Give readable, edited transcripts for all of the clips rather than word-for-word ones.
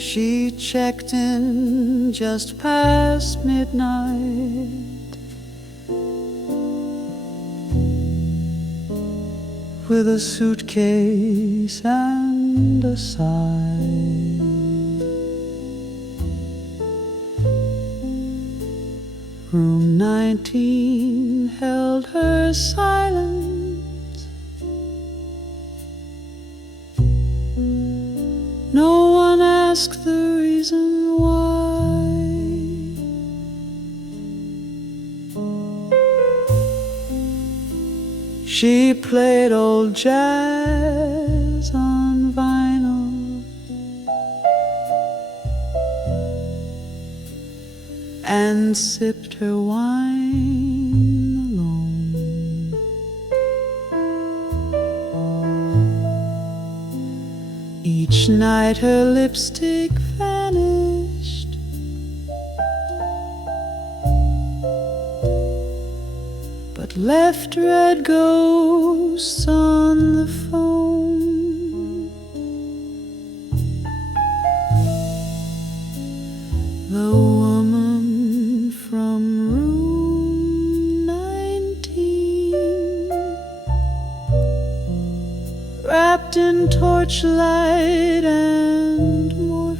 She checked in just past midnight with a suitcase and a sigh. Room 19 held her silence. No one asked the reason why. She played old jazz on vinyl and sipped her wine alone. Each night her lipstick vanished, but left red ghosts on the phone. The woman from room 19, wrapped in torchlight and morphine.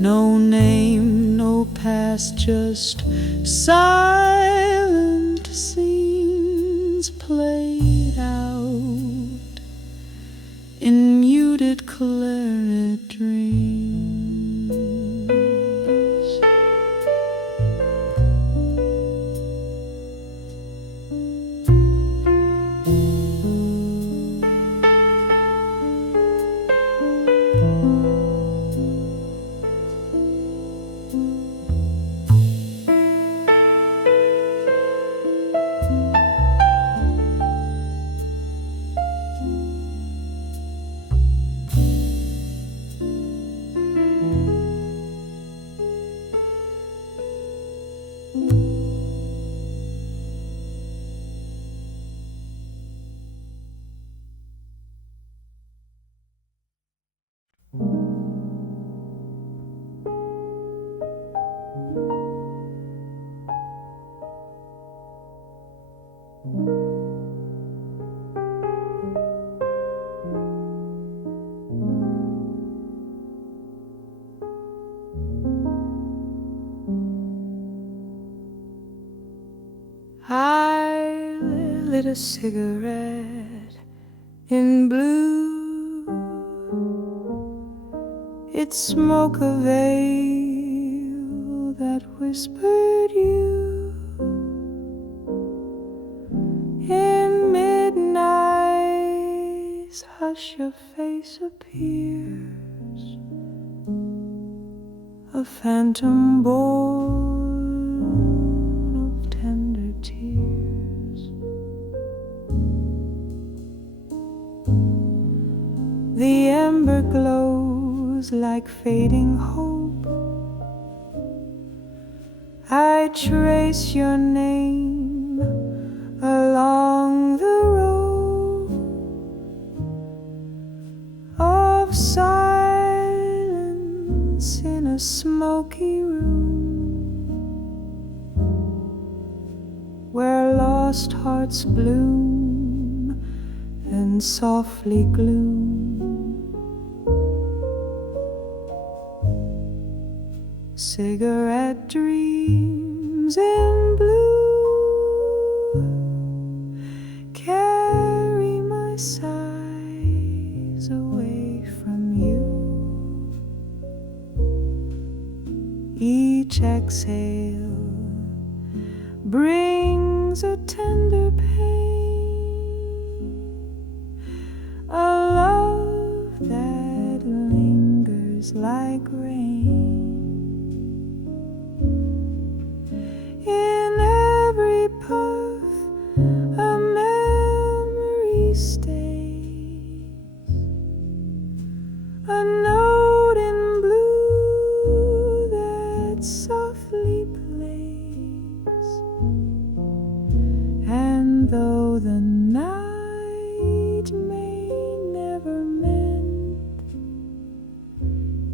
No name, no past, just silent scenes played out in muted claret dreams. I lit a cigarette in blue. Its smoke a veil that whispered you. In midnight's hush your face appears, a phantom born of tender tears. The ember glows like fading hope. I trace your name along the road of silence in a smoky room where lost hearts bloom and softly gloom. Cigarette dreams in blue carry my sighs away from you. Each exhale brings a tender pain, a love that lingers like rain. In every puff a memory stays, a note in blue that softly plays. And though the night it may never mend.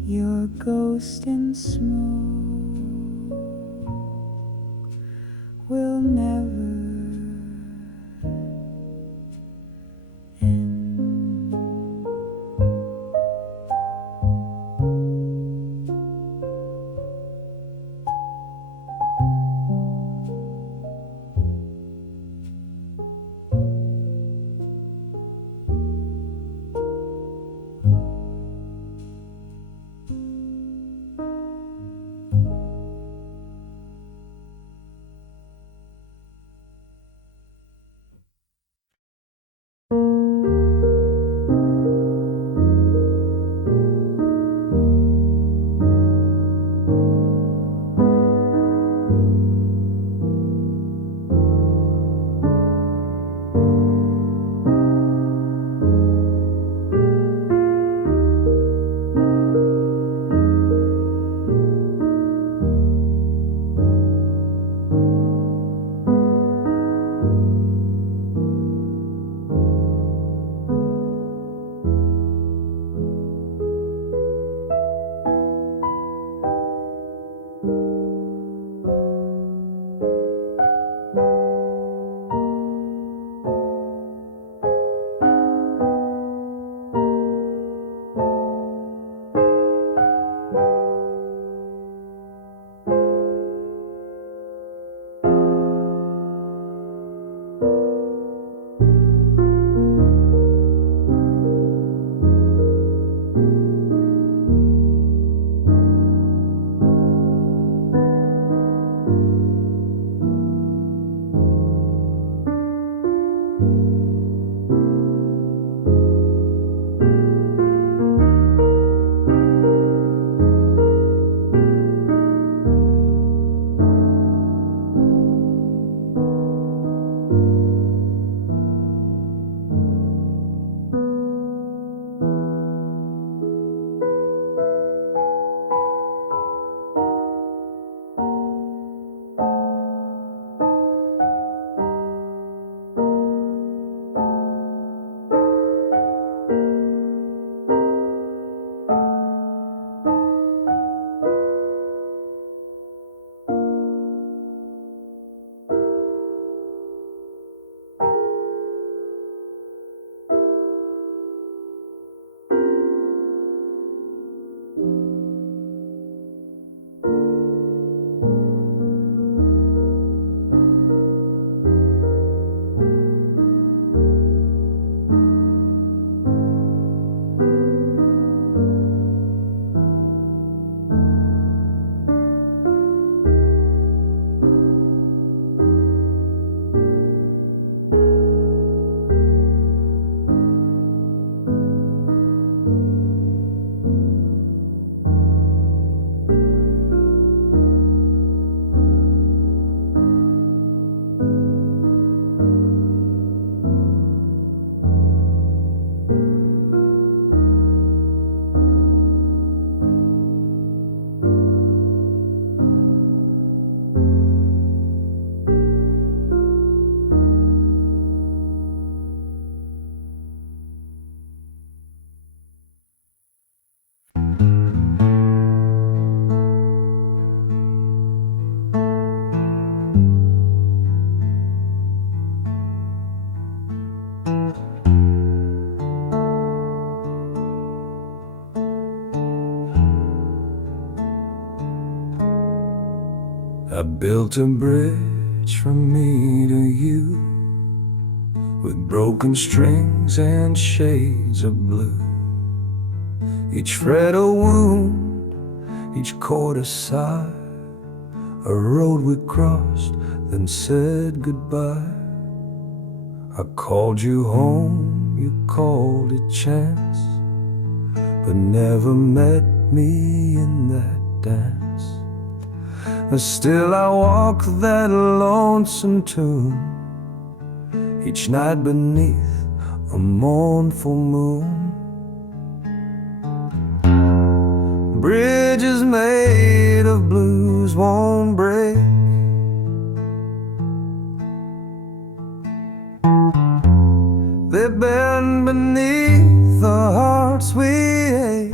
Your ghost in smoke will never end. I built a bridge from me to you, with broken strings and shades of blue. Each fret a wound, each chord a sigh, a road we crossed, then said goodbye. I called you home, you called it chance, but never met me in that dance. But still I walk that lonesome tune, each night beneath a mournful moon. Bridges made of blues won't break, They bend beneath the hearts we ache.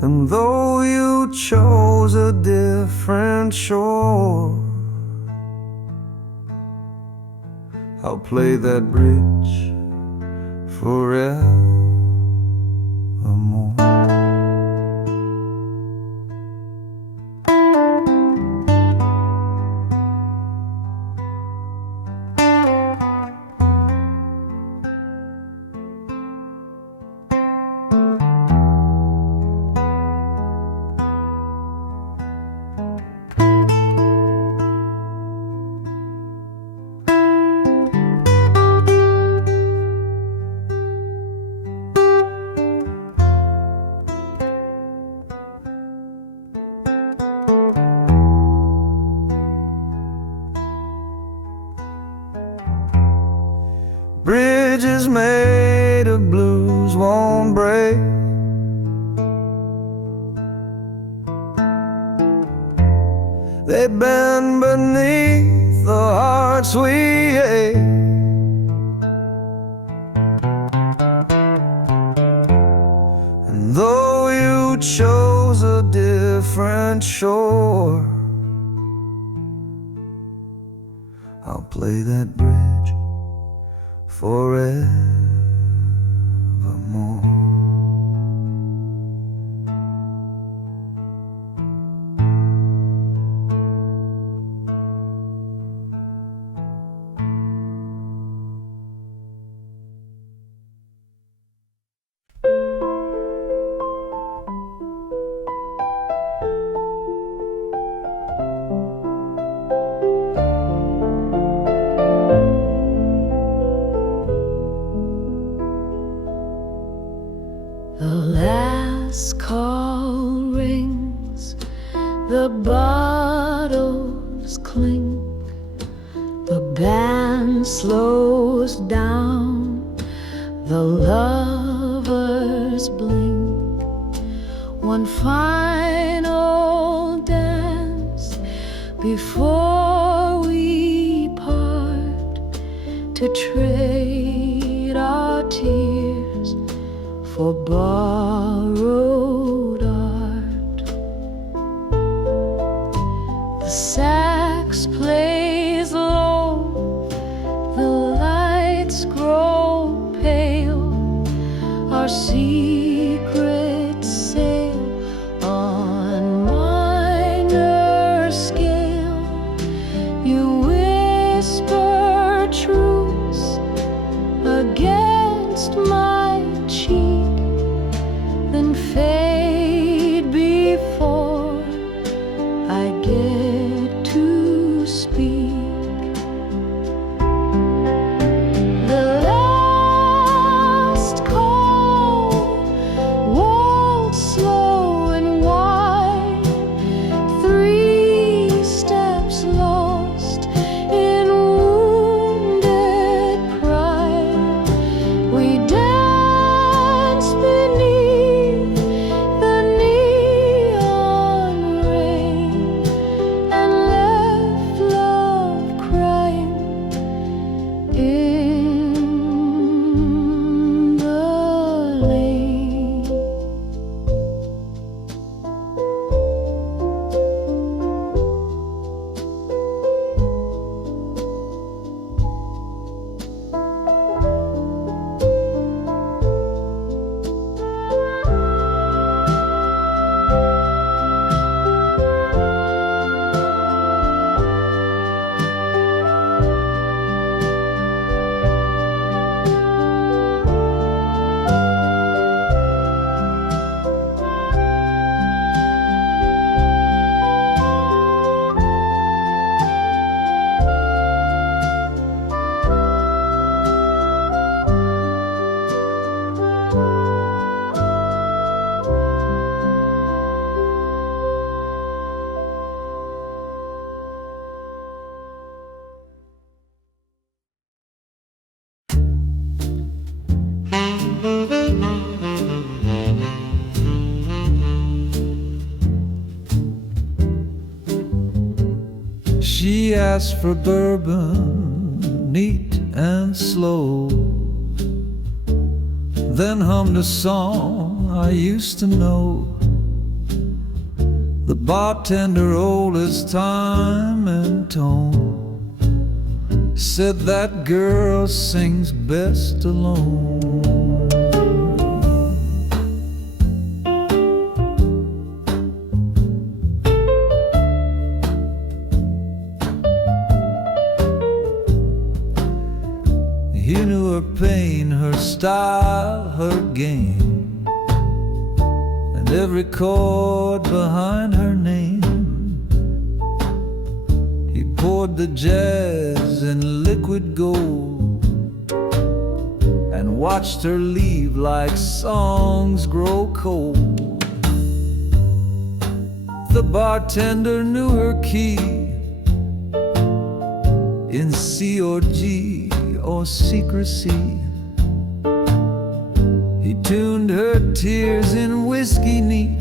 And though you chose a different shore, I'll play that bridge forevermore. Bridges made of blues won't break. They bend beneath the hearts we ache. And though you chose a different shore, I'll play that bridge forevermore. The last call rings, the bottles clink, the band slows down, the lovers blink. One final dance before we part, to trade our tears for borrowed art. The sax plays low, the lights grow pale, our secrets sail on minor scale. You whisper truths against my cheek, then fade before I get to speak. The last call walks slow and wide, 3 steps lost in wounded pride. We dance beneath the neon rain and left love She asked for bourbon, neat and slow, then hummed a song I used to know. The bartender, old as time and tone, said that girl sings best alone. He knew her pain, her style, her game, and every chord behind her name. He poured the jazz in liquid gold and watched her leave like songs grow cold. The bartender knew her key in C or G or secrecy. He tuned her tears in whiskey neat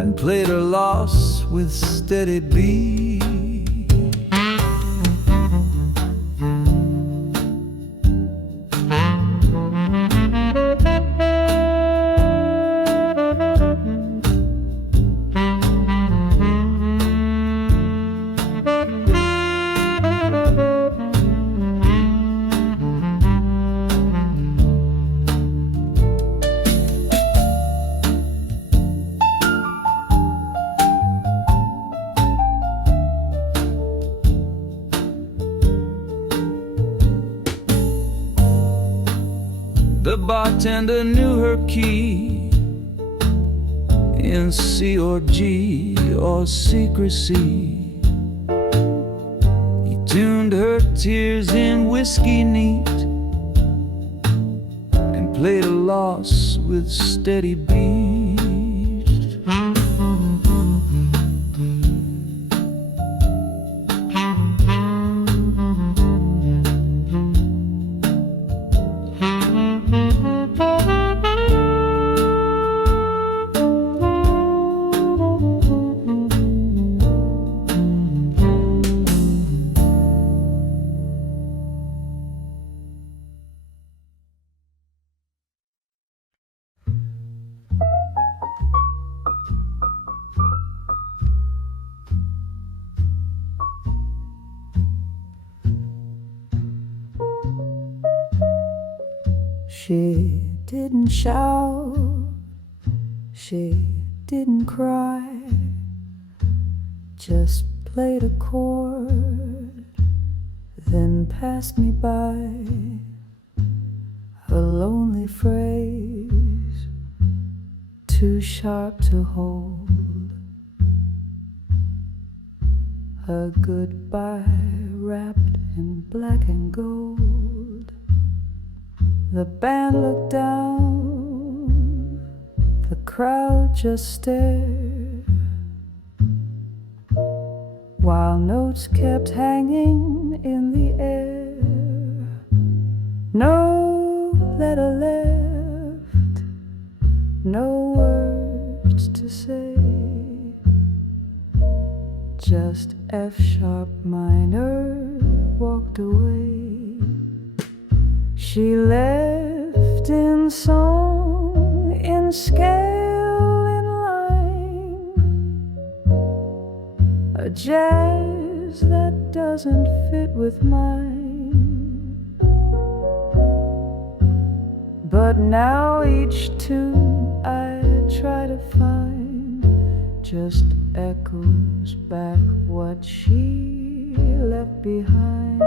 and played her loss with steady beat. The bartender knew her key in C or G or secrecy. He tuned her tears in whiskey neat and played a loss with steady beat. She didn't shout, she didn't cry, just played a chord, then passed me by. A lonely phrase, too sharp to hold. A goodbye wrapped in black and gold. The band looked down, the crowd just stared, while notes kept hanging in the air. No letter left, no words to say, just F sharp minor walked away. She left in song, in scale, in line, a jazz that doesn't fit with mine. But now each tune I try to find just echoes back what she left behind.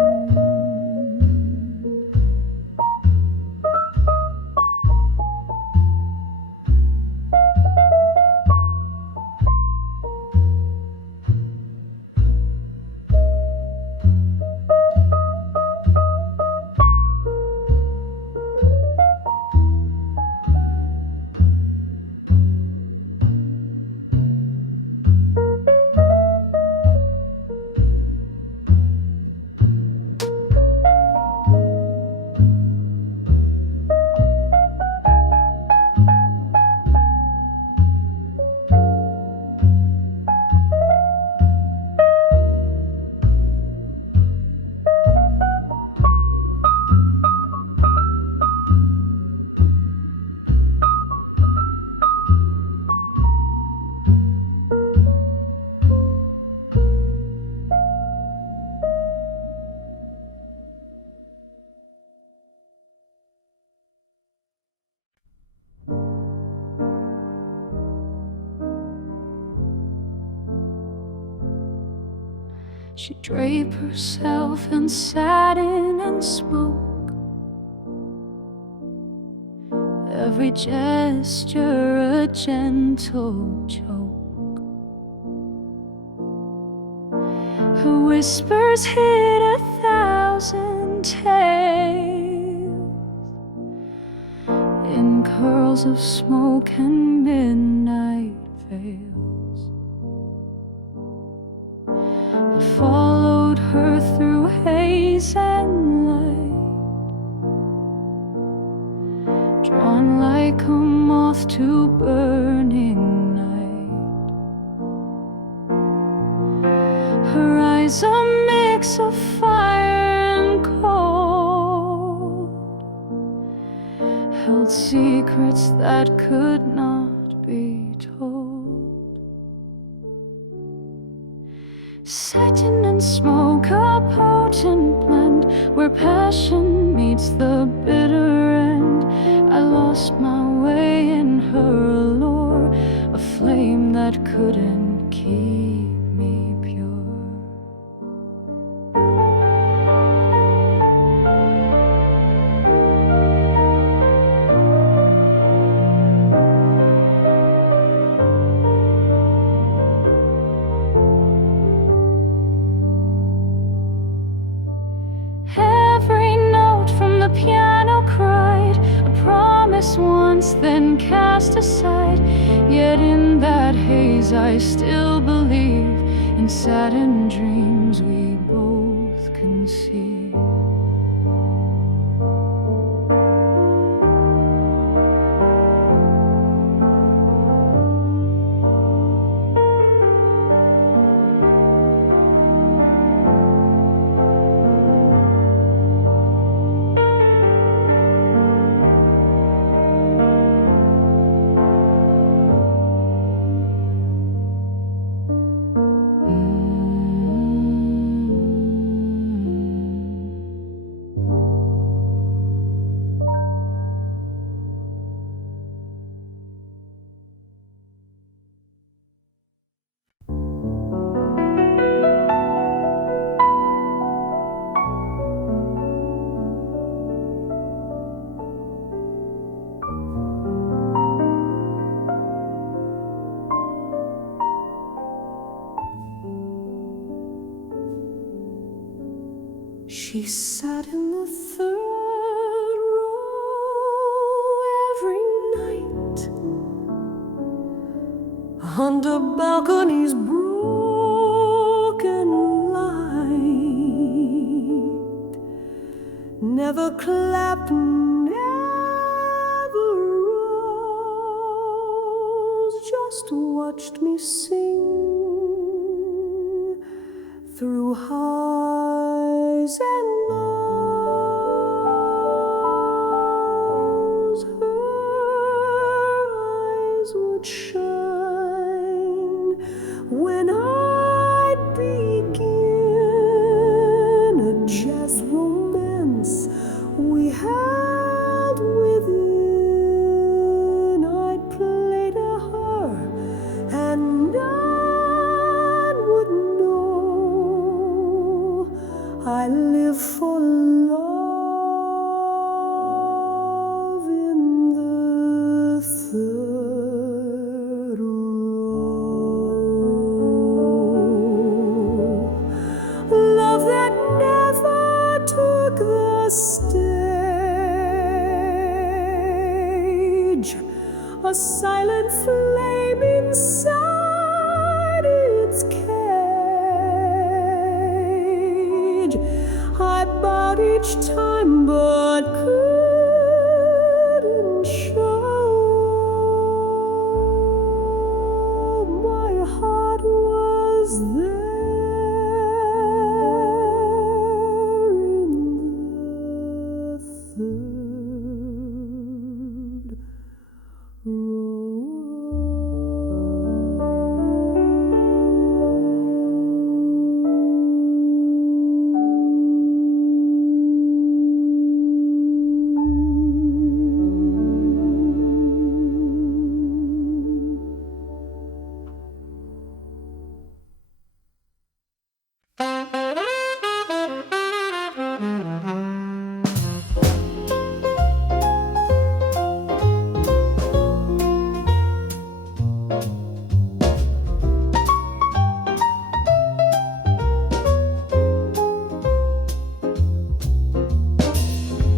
She'd drape herself in satin and smoke, every gesture a gentle joke. Her whispers hid 1,000 tales in curls of smoke and midnight veils. I followed her through haze and light, drawn like a moth to burning night. Her eyes a mix of fire and cold, held secrets that could not be told. Satin and smoke, a potent blend, where passion meets the bitter end. I lost my way in her allure, a flame that couldn't keep me pure. Every note from the piano cried a promise once, then cast aside. Yet in that haze I still believe in satin dreams we both conceive. She sat in the third row every night, under balconies broken light. Never clapped, never rose, just watched me sing through highs and lows. Her eyes would shine when I'd begin a jazz romance we held within. I'd play to her and none would know I live for love in the third row. Love that never took the stage, a silent flame inside its cage. I bowed each time but couldn't show my heart was there in the third row.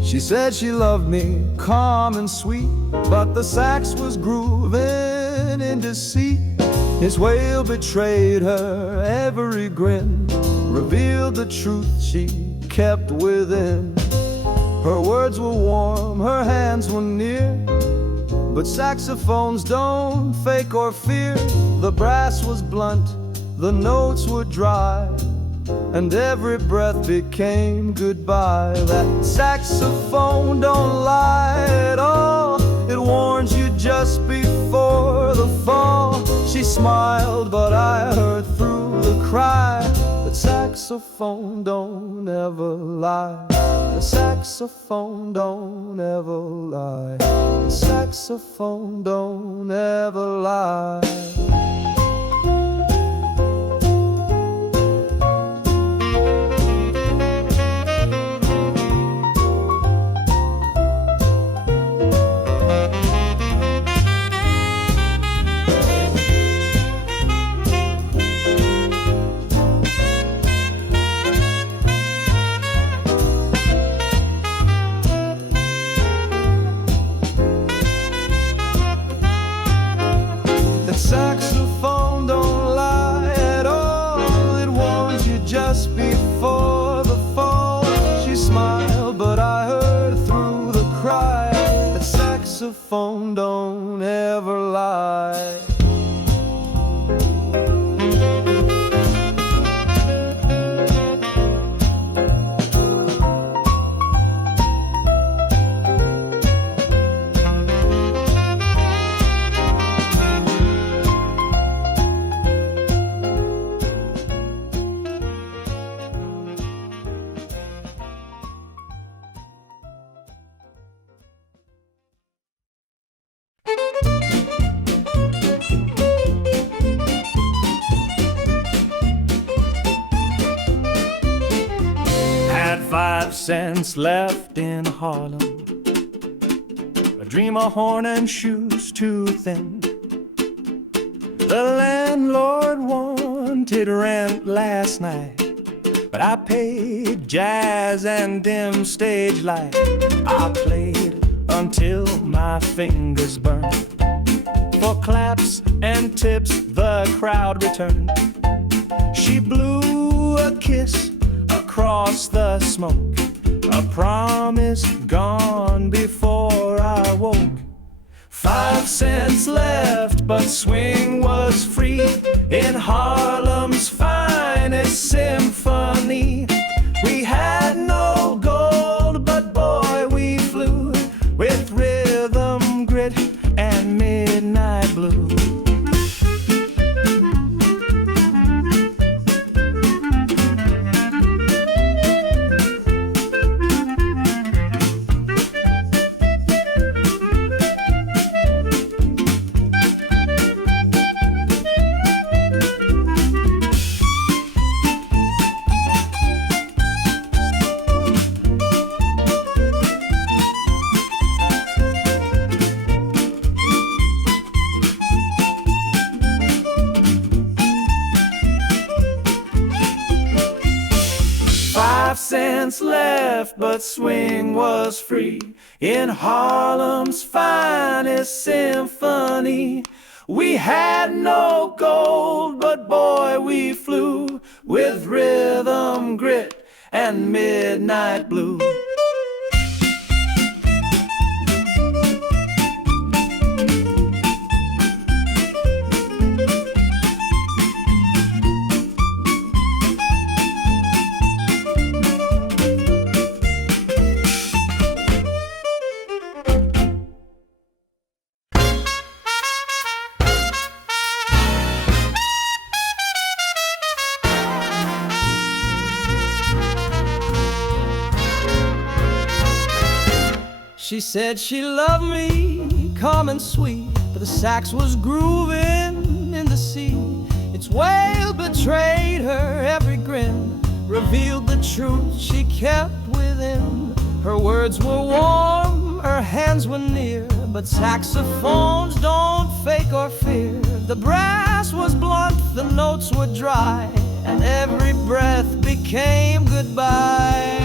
She said she loved me, calm and sweet, but the sax was grooving in deceit. His wail betrayed her every grin, revealed the truth she kept within. Her words were warm, her hands were near, but saxophones don't fake or fear. The brass was blunt, the notes were dry, and every breath became goodbye. That saxophone don't lie at all. It warns you just before the fall. She smiled, but I heard through the cry. The saxophone don't ever lie. The saxophone don't ever lie. The saxophone don't ever lie. Saxophone don't lie at all. It warns you just before the fall. She smiled, but I heard through the cry. The saxophone don't ever lie. Had 5 cents left in Harlem, a dream of horn and shoes too thin. The landlord wanted rent last night, but I paid jazz and dim stage light. I played until my fingers burned. For claps and tips the crowd returned. She blew a kiss across the smoke, a promise gone before I woke. 5 cents left, but swing was free in Harlem's finest symphony. We had no gold, but boy, we flew with rhythm, grit, and midnight blue. Cents left, but swing was free in Harlem's finest symphony. We had no gold, but boy, we flew with rhythm, grit, and midnight blue. She said she loved me, calm and sweet, but the sax was grooving in the sea. Its wail betrayed her every grin, revealed the truth she kept within. Her words were warm, her hands were near, but saxophones don't fake or fear. The brass was blunt, the notes were dry, and every breath became goodbye.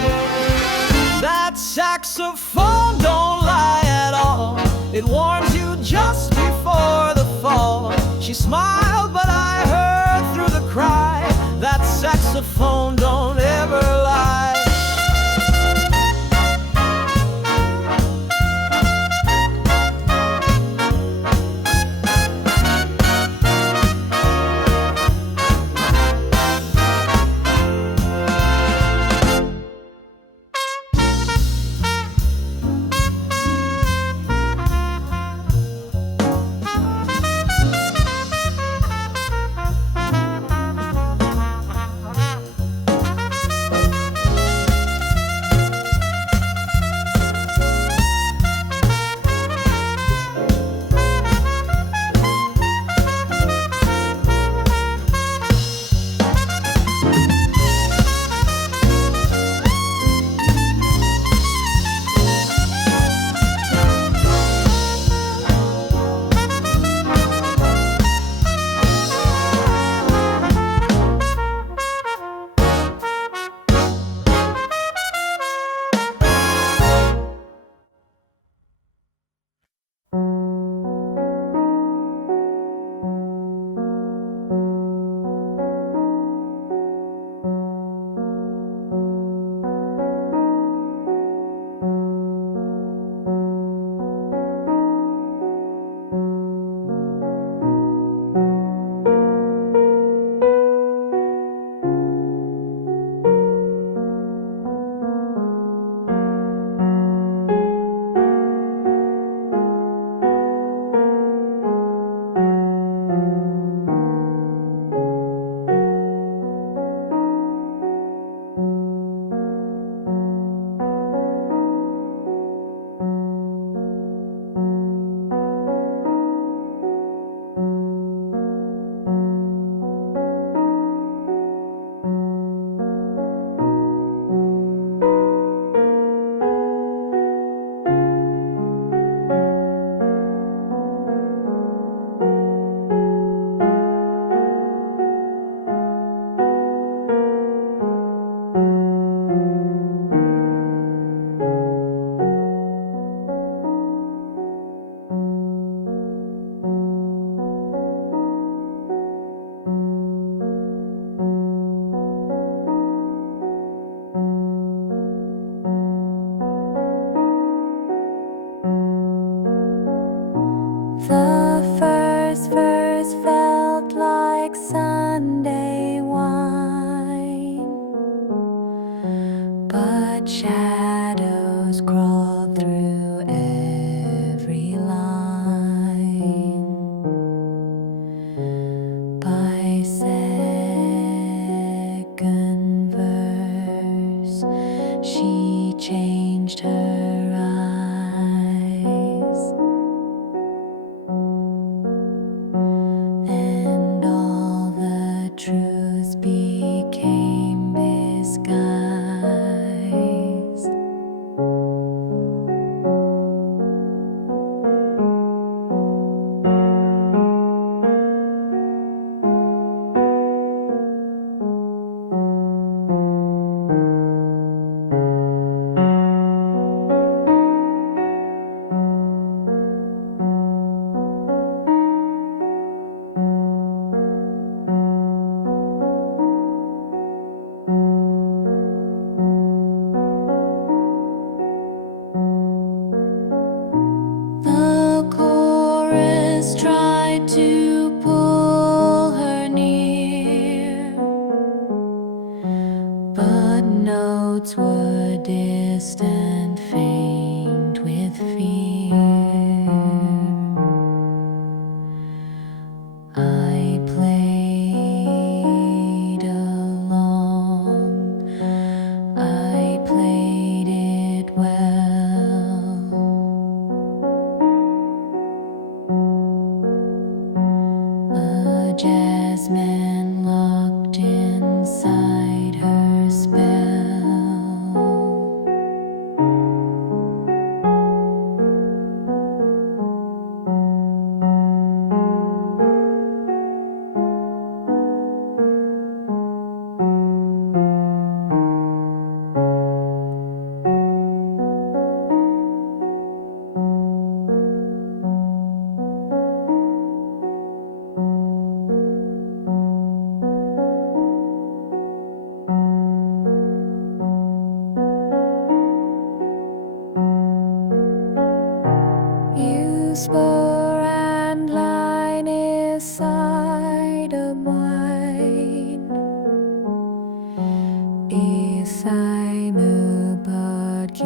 That saxophone don't lie at all. It warns you just before the fall. She smiled, but I heard through the cry, that saxophone don't ever lie. The first verse felt like Sunday wine, but shadows crawled through every line. By second verse, she changed her eyes, and all the truths became disguised. The chorus tried to pull her near, but notes were distant, faint with fear. I played along, I played it well. A jasmine locked inside her spell. spur and line is side of mine. Is I move, but you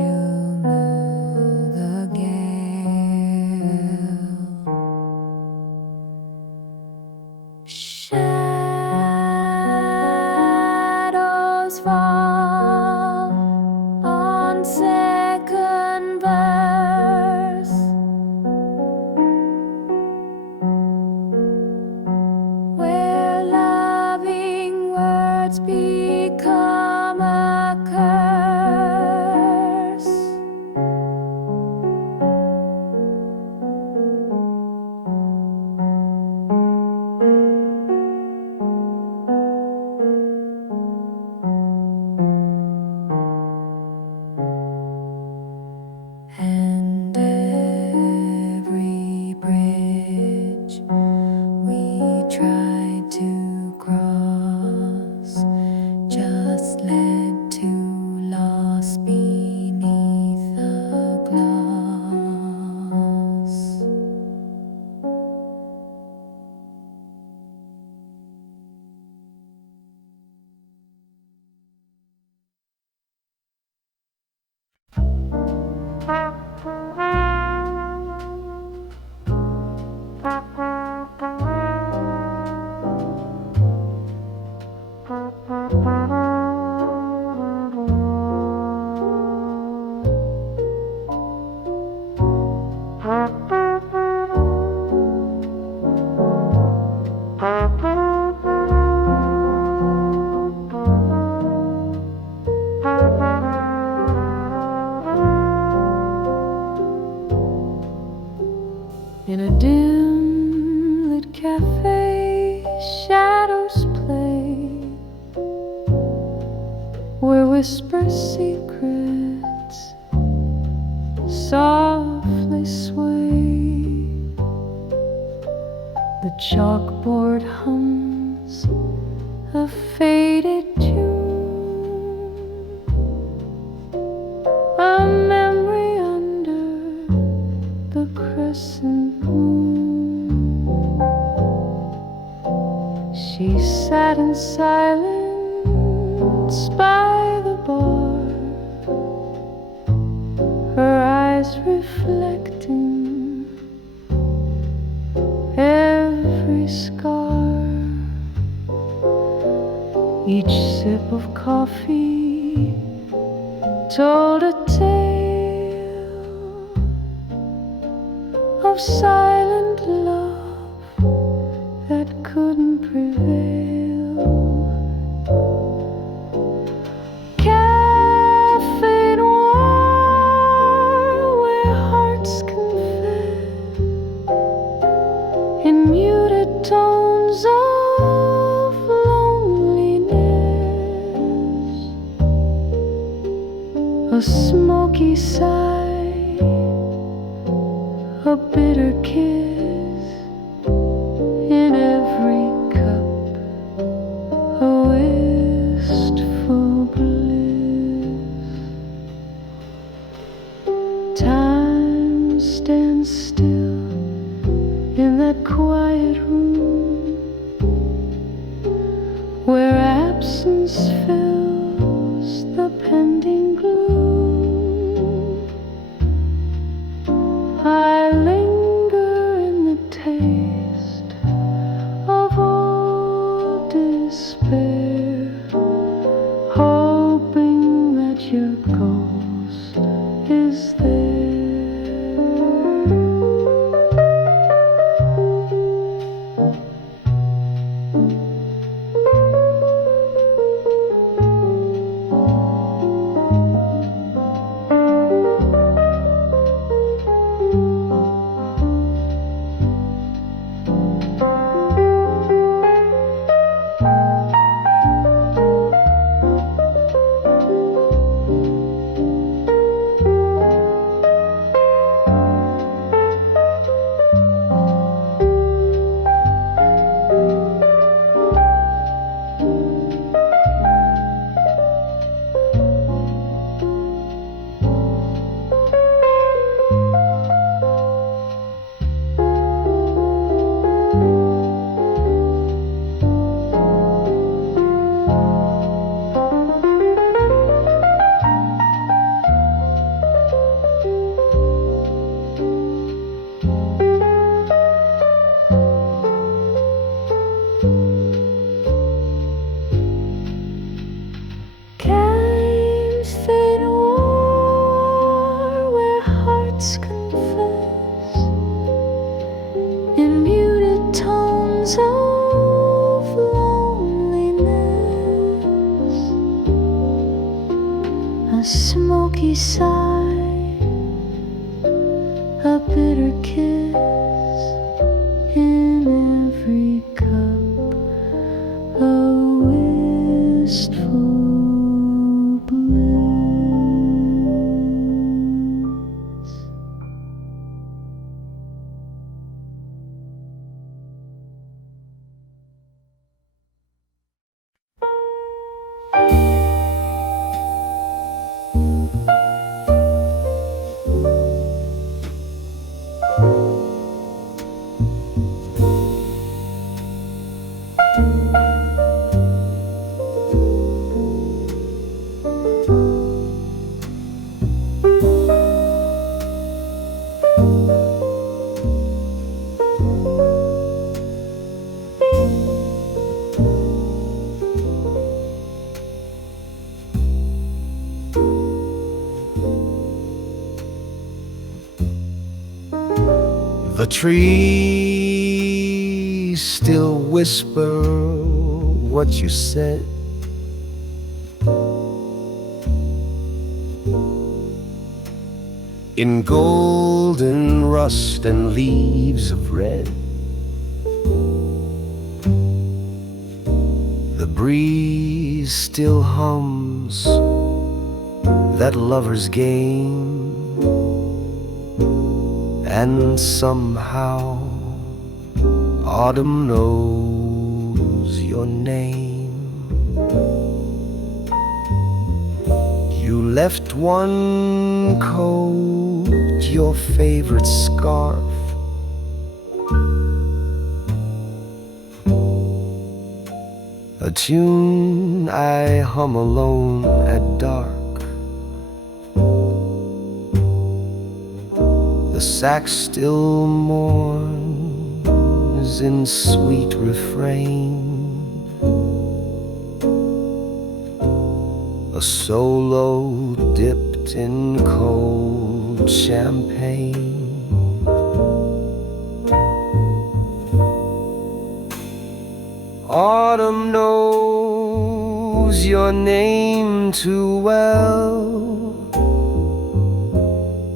move again. Shadows fall on second verse, where loving words become a curse. And every bridge we tried to cross just led to loss beneath the glass. In a dim lit café, shadows play, where whisper secrets softly sway. The chalkboard hums a faded tune, a memory under the crescent moon. She sat in silence by the bar, her eyes reflecting every scar. Each sip of coffee told a tale of silent love that couldn't prevail. Café noir, where hearts confess in muted tones of loneliness. A smoky sigh, a bitter kiss in every cup, a wistful bliss. Time stands still in that quiet room, where absence fills the pending gloom. I linger in the taste of old despair, hoping that your ghost is there. smoky sigh, a bitter kiss in every cup, a wistful bliss. The trees still whisper what you said. In golden rust and leaves of red. The breeze still hums that lover's game. And somehow autumn knows your name. You left one coat, your favorite scarf, a tune I hum alone at dark. The sax still mourns in sweet refrain, a solo dipped in cold champagne. Autumn knows your name too well.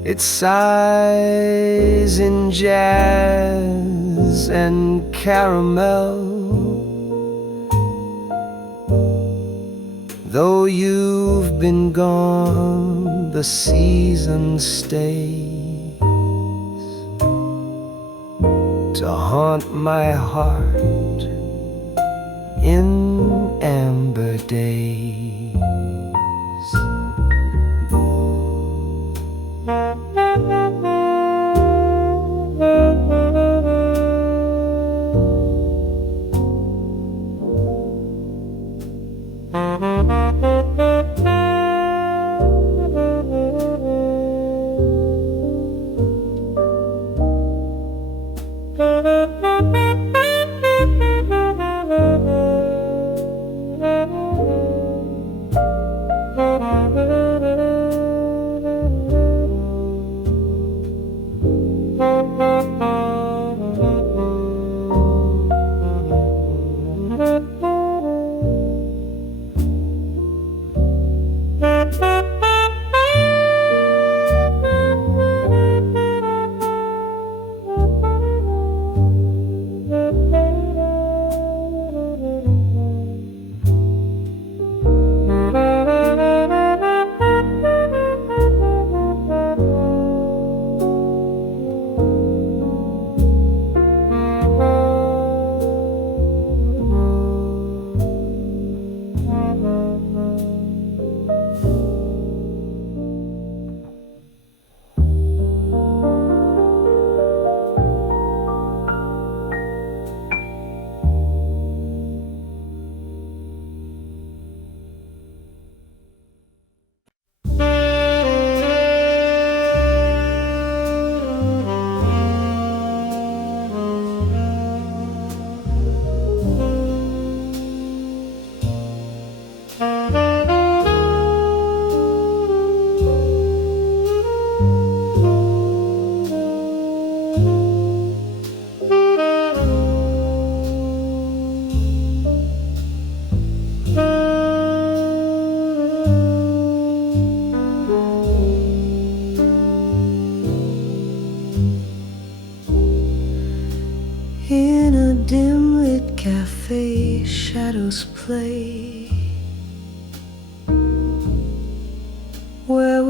It sighs in jazz and caramel. Though you've been gone, the season stays to haunt my heart in amber days.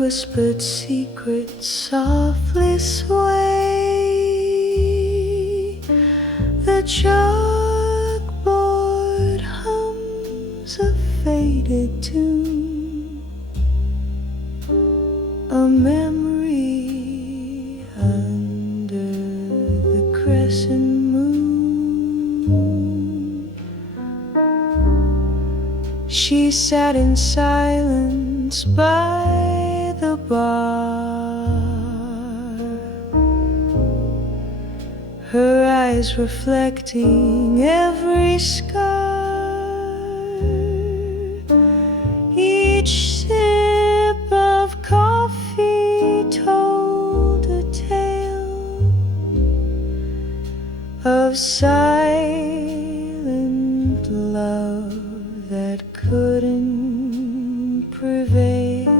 whispered secrets softly sway. The chalkboard hums a faded tune, a memory under the crescent moon. She sat in silence by the bar, her eyes reflecting every scar. Each sip of coffee told a tale of silent love that couldn't prevail.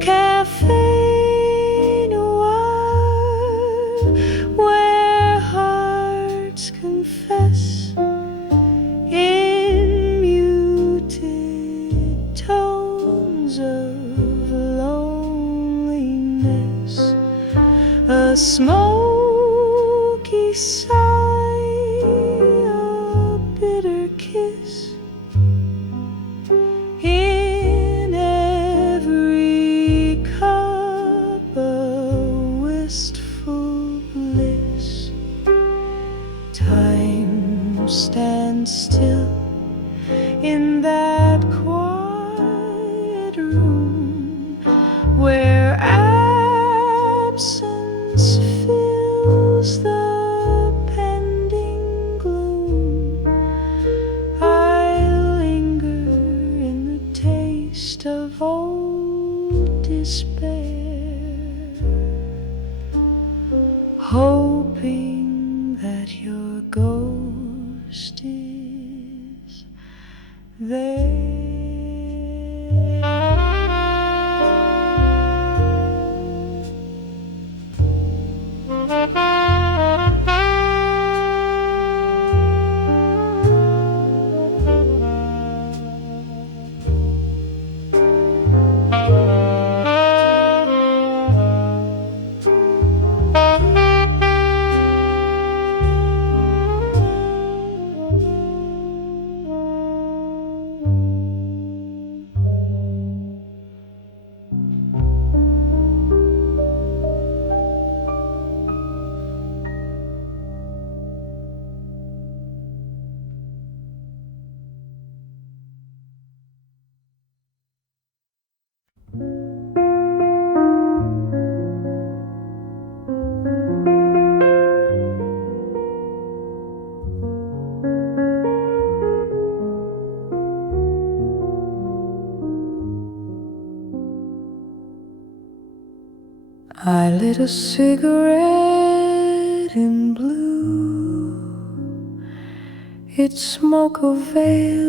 Café noir, where hearts confess in muted tones of loneliness. A smoky sigh, a bitter kiss, in every cup a wistful bliss. Time stands still in that quiet room where absence fills the pending gloom. I linger in the taste of old despair, hoping that your ghost is there. I lit a cigarette in blue. It smoke a veil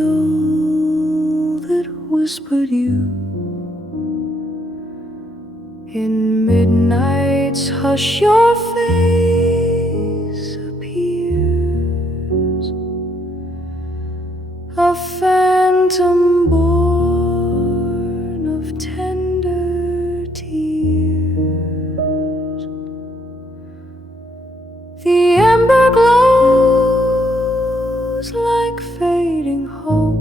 that whispered you. In midnight's hush your face appears, a phantom born of tender tears. The ember glows like fading hope.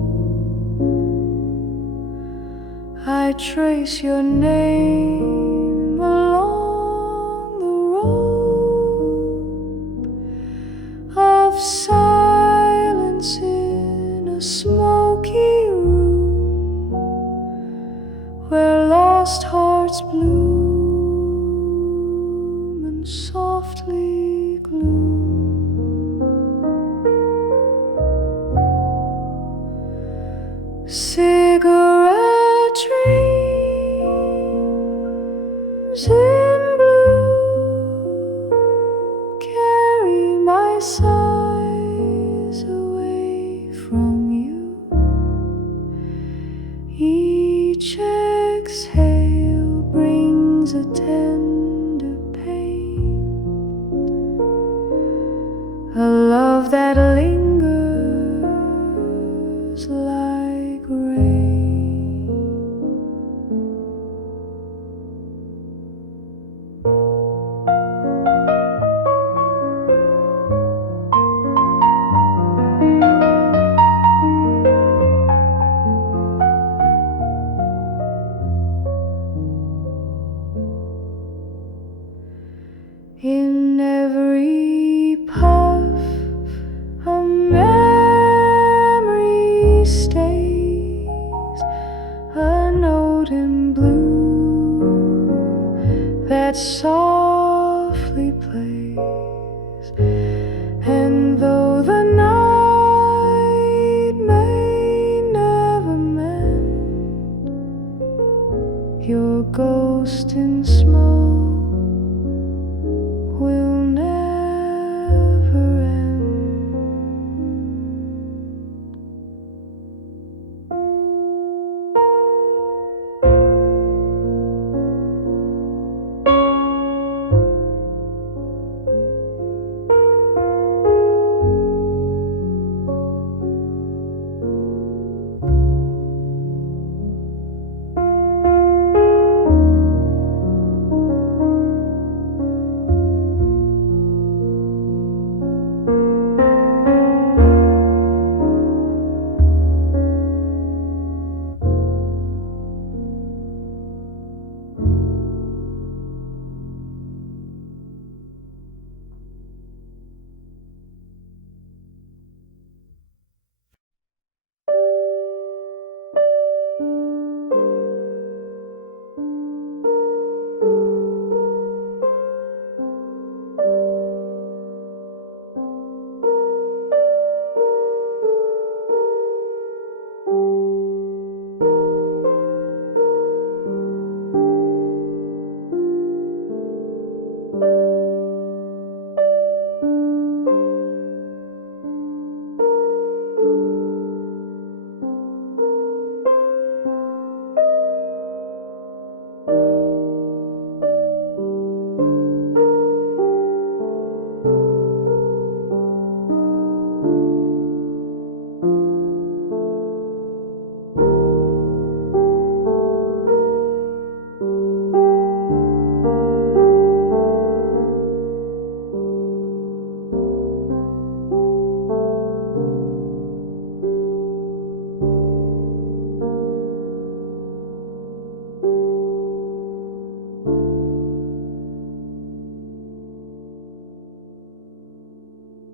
I trace your name along the rope of silence in a smoky room where lost hearts bloom and softly gloom. Cigarette dreams in blue carry my sighs away from you. Each exhale brings a tender pain, a love that lingers like rain. out in blue that softly plays. And though the night may never mend, your ghost in smoke will never end.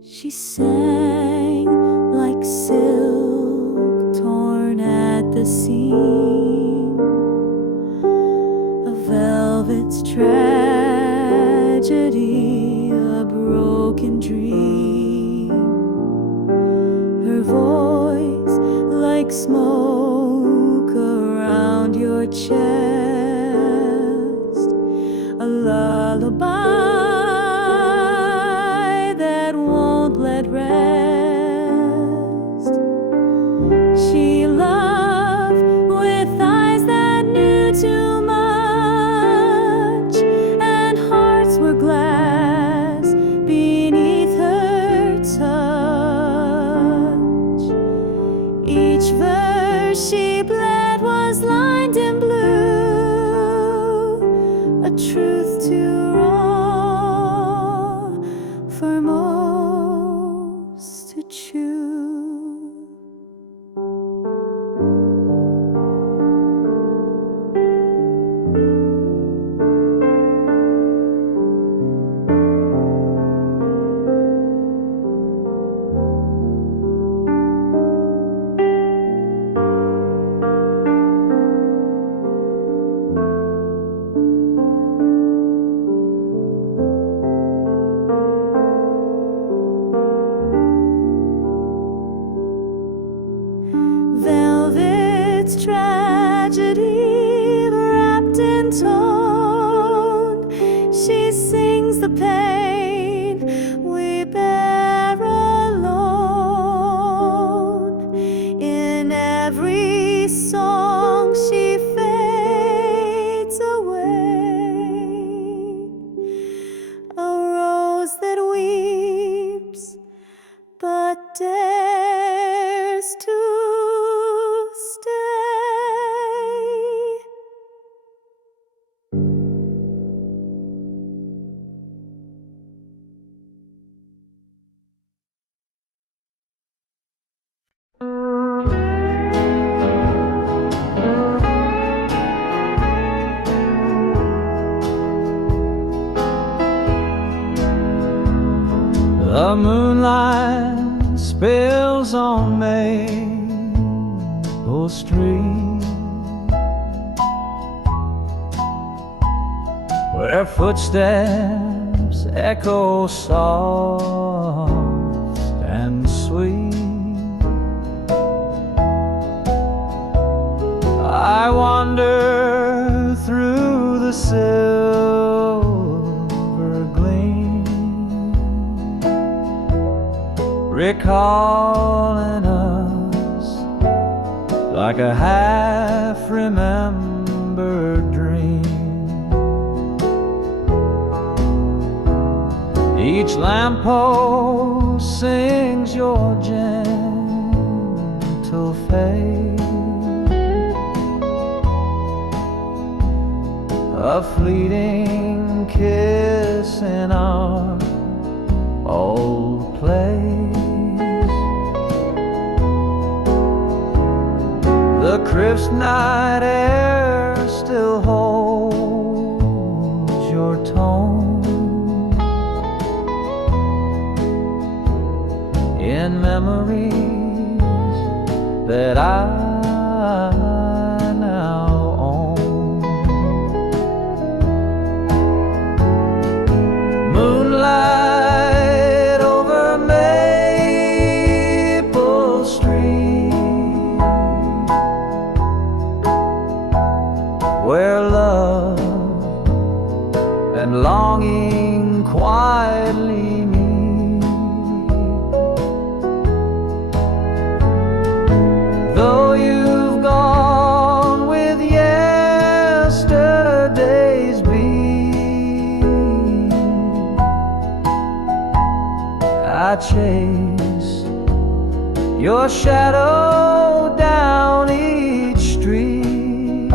She sang like silk torn at the seam, a velvet's tragedy, a broken dream. Her voice like smoke around your chest, a lullaby let rest. She loved with eyes that knew too much, and hearts were glass beneath her touch. Each verse she bled was lined in blue, a truth too raw for most to chew. Velvet's tragedy wrapped in tone, she sings the pain we bear alone. In every song she fades away, a rose that weeps but dares to The moonlight spills on Maple Street, where footsteps echo soft and sweet. I wander through the silver gleam, recalling us like a half-remembered dream. Each lamppost sings your gentle fate, a fleeting kiss in our old place. The crisp night air still holds your tone in memories that I now own. Moonlight over Maple Street, where love and longing quietly meet. Though you've gone with yesterday's beat, I chase your shadow down each street.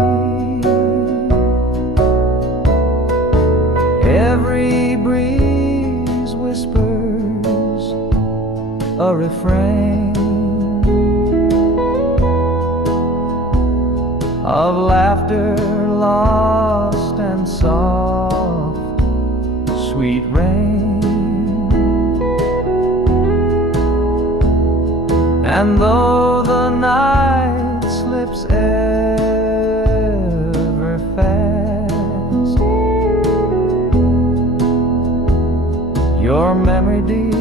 Every breeze whispers a refrain of laughter lost and soft, sweet rain. And though the night slips ever fast, your memory, dear,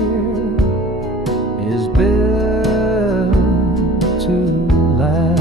is built to last.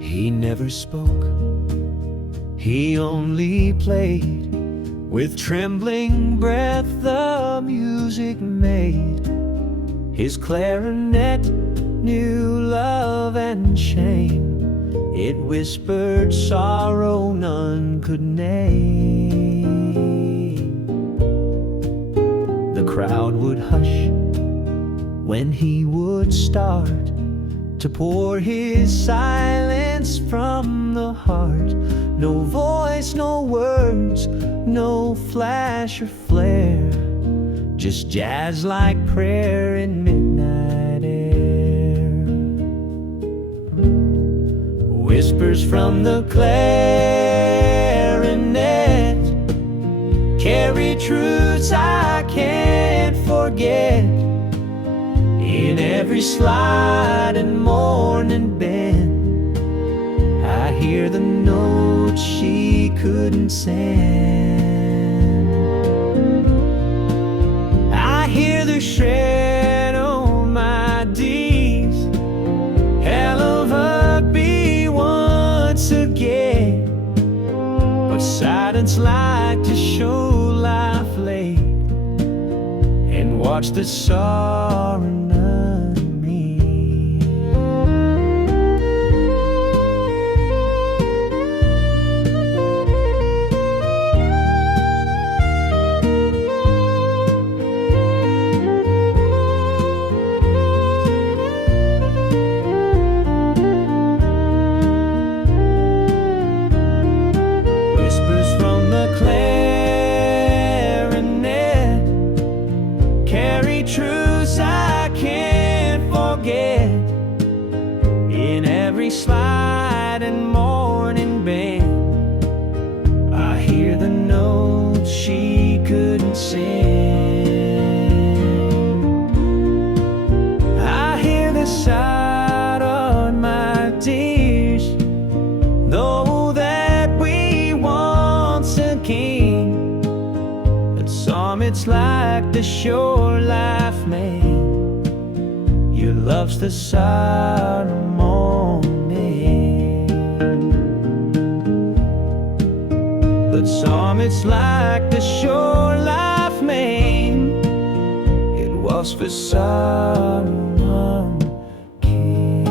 He never spoke, he only played. With trembling breath the music made. His clarinet knew love and shame. It whispered sorrow none could name. The crowd would hush when he would start to pour his silence from the heart. No voice, no words, no flash or flare, just jazz like prayer in midnight air. Whispers from the clarinet carry truths I can't forget. In every slide and morning bend, I hear the notes she couldn't send. I hear the shadow my deeds hell of ugly once again. But silence like to show life late and watch the sorrow none me. hear the notes she couldn't sing. I hear the side on my tears, know that we once a king. But some it's like the shore life made. Your love's the ceremony. But some it's like the shore life made. It was for someone king.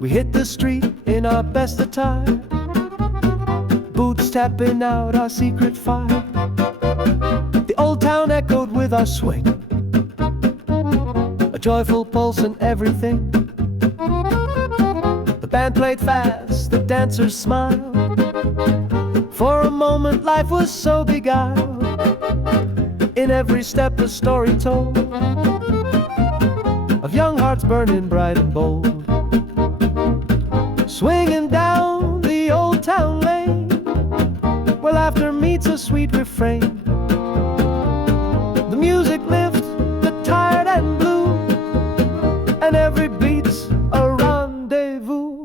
We hit the street in our best attire, boots tapping out our secret fire. The old town echoed with our swing, a joyful pulse in everything. The band played fast, the dancers smiled. For a moment life was so beguiled. In every step a story told of young hearts burning bright and bold, swinging down the old town lane, where laughter meets a sweet refrain. The music lifts the tired and blue, and every beat's a rendezvous.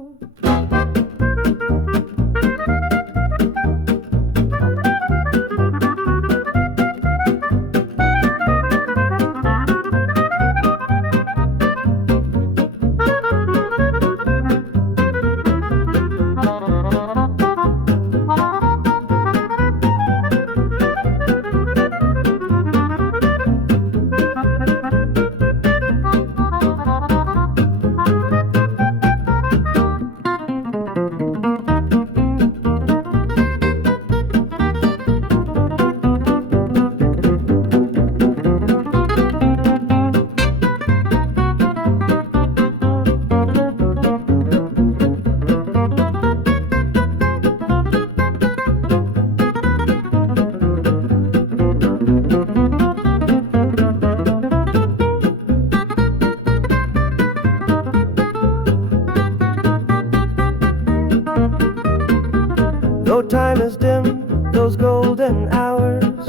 Though time is dim, those golden hours,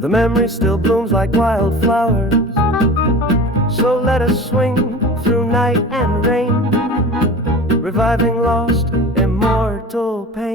the memory still blooms like wildflowers. So let us swing through night and rain, reviving lost, immortal pain.